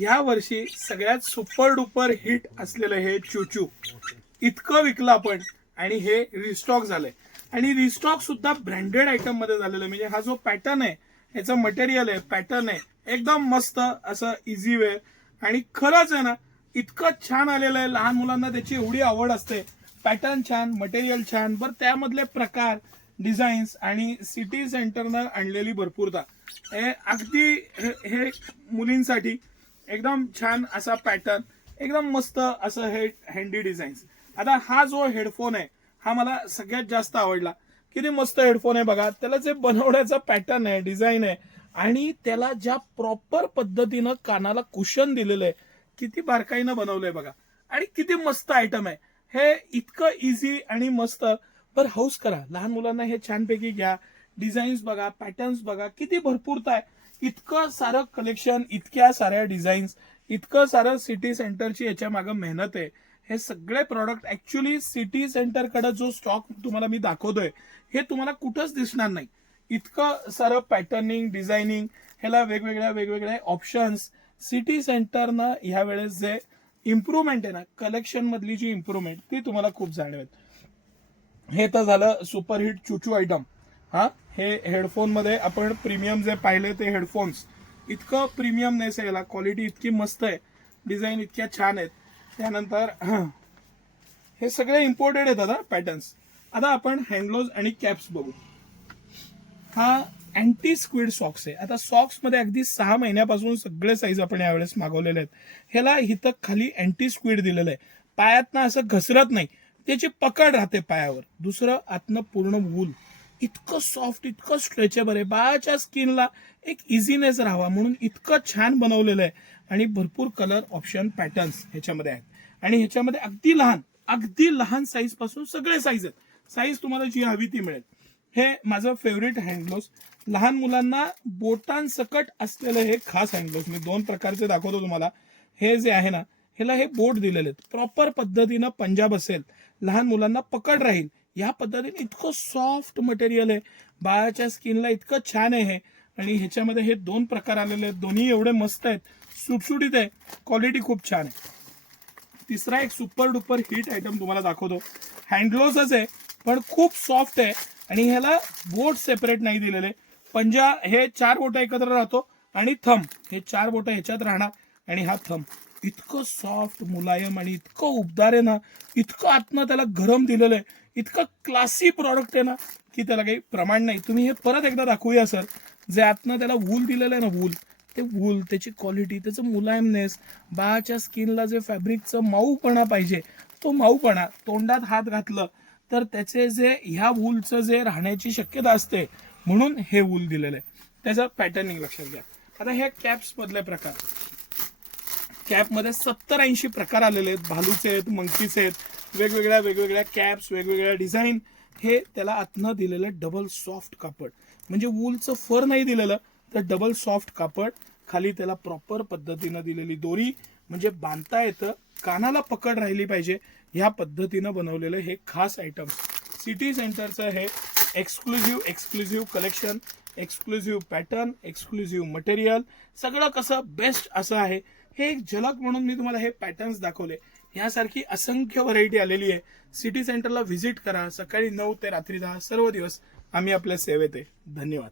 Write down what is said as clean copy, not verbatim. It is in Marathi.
या वर्षी सगळ्यात सुपर डुपर हिट असलेलं हे चूचू इतकं विकलं आपण आणि हे रिस्टॉक झालंय आणि रिस्टॉक सुद्धा ब्रँडेड आयटम मध्ये झालेलं आहे. म्हणजे हा जो पॅटर्न आहे ह्याचं मटेरियल आहे पॅटर्न आहे एकदम मस्त असं इझी वेअर आणि खरंच आहे ना इतकं छान आलेलं आहे. लहान मुलांना त्याची एवढी आवड असते. पॅटर्न छान मटेरियल छान बरं त्यामधले प्रकार डिझाईन्स आणि सिटी सेंटरनं आणलेली भरपूरता हे अगदी हे मुलींसाठी एकदम छान असा पॅटर्न एकदम मस्त असं हे हँडी डिझाईन्स. आता हा जो हेडफोन आहे हा मला सगळ्यात जास्त आवडला. किती मस्त हेडफोन आहे बघा. त्याला जे बनवण्याचा पॅटर्न आहे डिझाईन आहे आणि त्याला ज्या प्रॉपर पद्धतीनं कानाला कुशन दिलेलं आहे किती बारकाईनं बनवलंय बघा आणि किती मस्त आयटम आहे. हे इतकं इझी आणि मस्त. पर हाऊस करा लहान मुलांना हे छानपैकी घ्या. डिझाईन्स बघा पॅटर्न्स बघा किती भरपूरता आहे. इतकं सारं कलेक्शन इतक्या साऱ्या डिझाईन्स इतकं सारं सिटी सेंटरची याच्या मागे मेहनत आहे. हे सगळे प्रॉडक्ट ऍक्च्युली सिटी सेंटरकडे जो स्टॉक तुम्हाला मी दाखवतोय हे तुम्हाला कुठंच दिसणार नाही. इतकं सारं पॅटर्निंग डिझायनिंग ह्याला वेगवेगळ्या ऑप्शन्स सिटी सेंटरनं ह्या वेळेस जे इम्प्रूव्हमेंट आहे ना कलेक्शन मधली जी इम्प्रूव्हमेंट ती तुम्हाला खूप जाणवेल. हे तर झालं सुपरहिट चूचू आयटम. हा हे हेडफोन मध्ये आपण प्रीमियम जे पाहिले ते हेडफोन्स इतकं प्रीमियमनेस आहे याला क्वालिटी इतकी मस्त आहे डिझाईन इतक्या छान आहेत. त्यानंतर हे सगळे इम्पोर्टेड आहेत आता पॅटर्न्स. आता आपण हँडग्लोव्ज आणि कॅप्स बघू. हा अँटी स्क्विड सॉक्स आहे. आता सॉक्स मध्ये अगदी 6 महिन्यापासून सगळे साईज आपण यावेळेस मागवलेले आहेत. ह्याला इथं खाली अँटी स्क्विड दिलेलं आहे. पायातनं असं घसरत नाही त्याची पकड राहते पायावर. दुसरं आतनं पूर्ण वूल इतकं सॉफ्ट इतकं स्ट्रेचेबल आहे. बाळाच्या स्किनला एक इझीनेस राहावा म्हणून इतकं छान बनवलेलं आहे आणि भरपूर कलर ऑप्शन पॅटर्न्स ह्याच्यामध्ये आहेत आणि ह्याच्यामध्ये अगदी लहान साईज पासून सगळे साईज आहेत. साईज तुम्हाला जी हवी ती मिळेल. हे माझं फेवरेट हँडग्लोव्स. लहान मुलांना बोटांसकट असलेलं हे खास हँडग्लोव्स मी 2 प्रकारचे दाखवतो तुम्हाला. हे जे आहे ना ह्याला हे बोट दिलेले आहेत प्रॉपर पद्धतीनं पंजाब असेल लहान मुलांना पकड राहील या पद्धतीने इतकं सॉफ्ट मटेरियल आहे. बाळाच्या स्किनला इतकं छान आहे आणि ह्याच्यामध्ये हे 2 प्रकार आलेले आहेत. दोन्ही एवढे मस्त आहेत सुटसुटीत आहे क्वालिटी खूप छान आहे. तिसरा एक सुपर डुपर हिट आयटम तुम्हाला दाखवतो. हँडग्लोव्सच आहे पण खूप सॉफ्ट आहे आणि ह्याला बोट सेपरेट नाही दिलेले. पंजा हे 4 बोट एकत्र राहतो आणि थंब हे 4 बोट ह्याच्यात राहणार आणि हा थंब इतकं सॉफ्ट मुलायम आणि इतकं उबदार आहे ना इतकं आतनं त्याला गरम दिलेलं आहे. इतकं क्लासी प्रॉडक्ट आहे ना की त्याला काही प्रमाण नाही. तुम्ही हे परत एकदा दाखवूया सर. जे आतनं त्याला वूल दिलेलं आहे ना वूल ते वूल त्याची क्वालिटी त्याचं मुलायमनेस बाळाच्या स्किनला जे फॅब्रिकचं माऊपणा पाहिजे तो माऊपणा तोंडात हात घातलं तर त्याचे जे ह्या वूलचं जे राहण्याची शक्यता असते म्हणून हे वूल दिलेलं आहे. त्याचं पॅटर्निंग लक्षात घ्या. आता ह्या कॅप्स मधले प्रकार कॅपमध्ये 70-80 प्रकार आलेले आहेत. भालूचे आहेत मंकीचे आहेत वेगवेगळ्या कॅप्स वेगवेगळ्या डिझाईन. हे त्याला आतनं दिलेलं डबल सॉफ्ट कापड म्हणजे वूलचं फर नाही दिलेलं तर डबल सॉफ्ट कापड. खाली त्याला प्रॉपर पद्धतीनं दिलेली दोरी म्हणजे बांधता येतं कानाला पकड राहिली पाहिजे ह्या पद्धतीनं बनवलेलं हे खास आयटम. सिटी सेंटरचं हे exclusive collection exclusive pattern exclusive material सगळं कसं बेस्ट असं आहे. हे एक झलक म्हणून मी तुम्हाला हे पॅटर्न्स दाखवले. ह्यासारखी असंख्य व्हरायटी आलेली आहे. सिटी सेंटरला व्हिजिट करा. सकाळी 9 ते रात्री 10 सर्व दिवस आम्ही आपल्या सेवेत आहे. धन्यवाद.